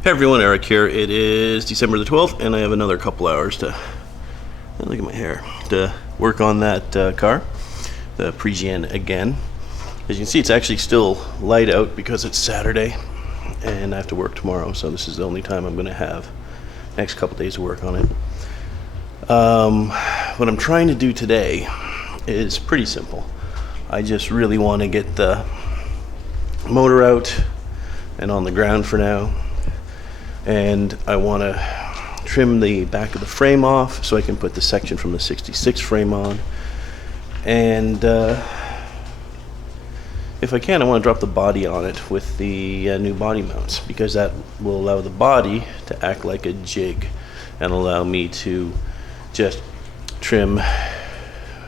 Hey everyone, Eric here. It is December the 12th and I have another couple hours to, look at my hair, to work on that car, the Parisienne again. As you can see, it's actually still light out because it's Saturday and I have to work tomorrow, so this is the only time I'm going to have next couple days to work on it. What I'm trying to do today is pretty simple. I just really want to get the motor out and on the ground for now. And I want to trim the back of the frame off so I can put the section from the 66 frame on. And if I can, I want to drop the body on it with the new body mounts, because that will allow the body to act like a jig and allow me to just trim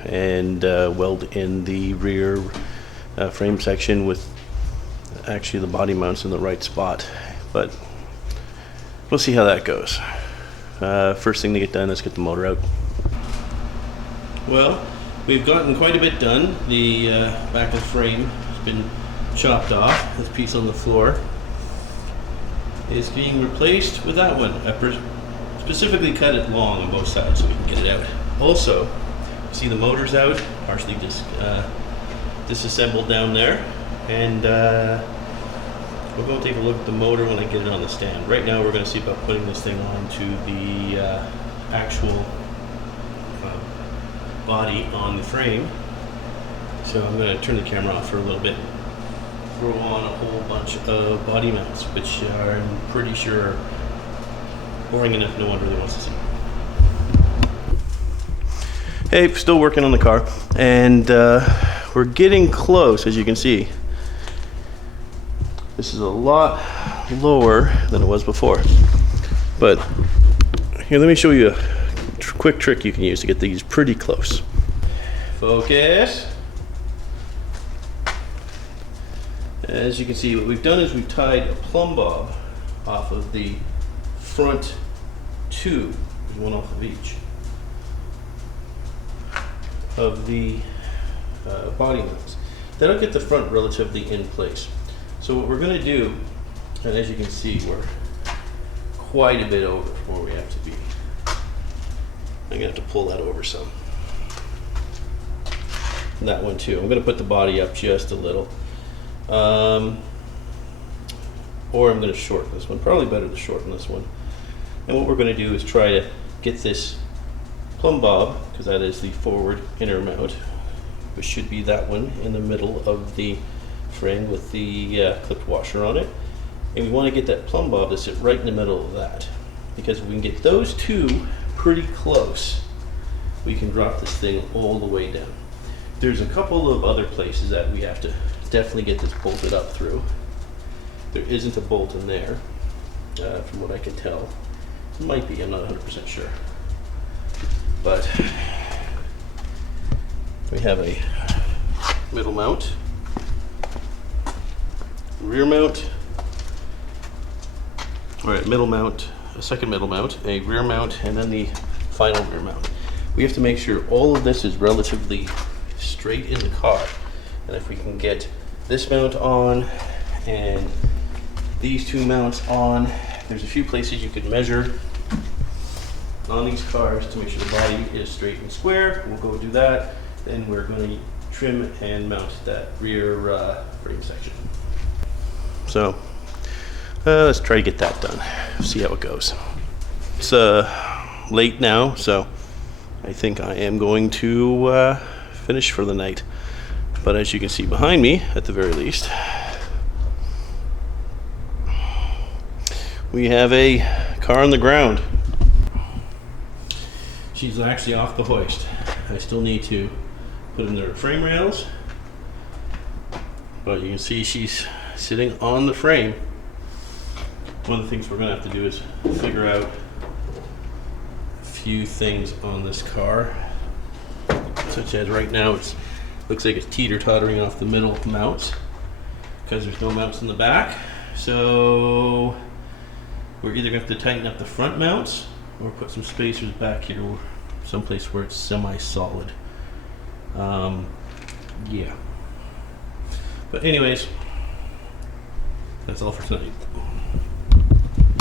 and weld in the rear frame section with actually the body mounts in the right spot. But we'll see how that goes. First thing to get done, let's get the motor out. Well, we've gotten quite a bit done. The back of the frame has been chopped off. This piece on the floor is being replaced with that one. I specifically cut it long on both sides so we can get it out. Also, you see the motor's out, partially disassembled down there, and we're going to take a look at the motor when I get it on the stand. Right now we're going to see about putting this thing onto the actual body on the frame. So I'm going to turn the camera off for a little bit, throw on a whole bunch of body mounts, which I'm pretty sure are boring enough no one really wants to see. Hey, still working on the car, and we're getting close, as you can see. This is a lot lower than it was before. But here, let me show you a quick trick you can use to get these pretty close. Focus. As you can see, what we've done is we've tied a plumb bob off of the front two, there's one off of each, of the body mounts. That'll get the front relatively in place. So what we're going to do, and as you can see, we're quite a bit over where we have to be. I'm going to have to pull that over some. And that one too. I'm going to put the body up just a little. Or I'm going to shorten this one. Probably better to shorten this one. And what we're going to do is try to get this plumb bob, because that is the forward inner mount, which should be that one in the middle of the frame with the clipped washer on it, and we want to get that plumb bob to sit right in the middle of that, because if we can get those two pretty close, we can drop this thing all the way down. There's a couple of other places that we have to definitely get this bolted up through. There isn't a bolt in there, from what I can tell. It might be, I'm not 100% sure. But we have a middle mount, rear mount, all right, middle mount, a second middle mount, a rear mount, and then the final rear mount. We have to make sure all of this is relatively straight in the car. And if we can get this mount on and these two mounts on, there's a few places you can measure on these cars to make sure the body is straight and square. We'll go do that. Then we're going to trim and mount that rear frame section. So let's try to get that done. See how it goes. It's late now, so I think I am going to finish for the night. But as you can see behind me, at the very least, we have a car on the ground. She's actually off the hoist. I still need to put in the frame rails, but you can see she's sitting on the frame. One of the things we're going to have to do is figure out a few things on this car, such as right now it looks like it's teeter-tottering off the middle mounts because there's no mounts in the back. So we're either going to have to tighten up the front mounts or put some spacers back here, someplace where it's semi-solid. Yeah. But anyways, that's all for tonight.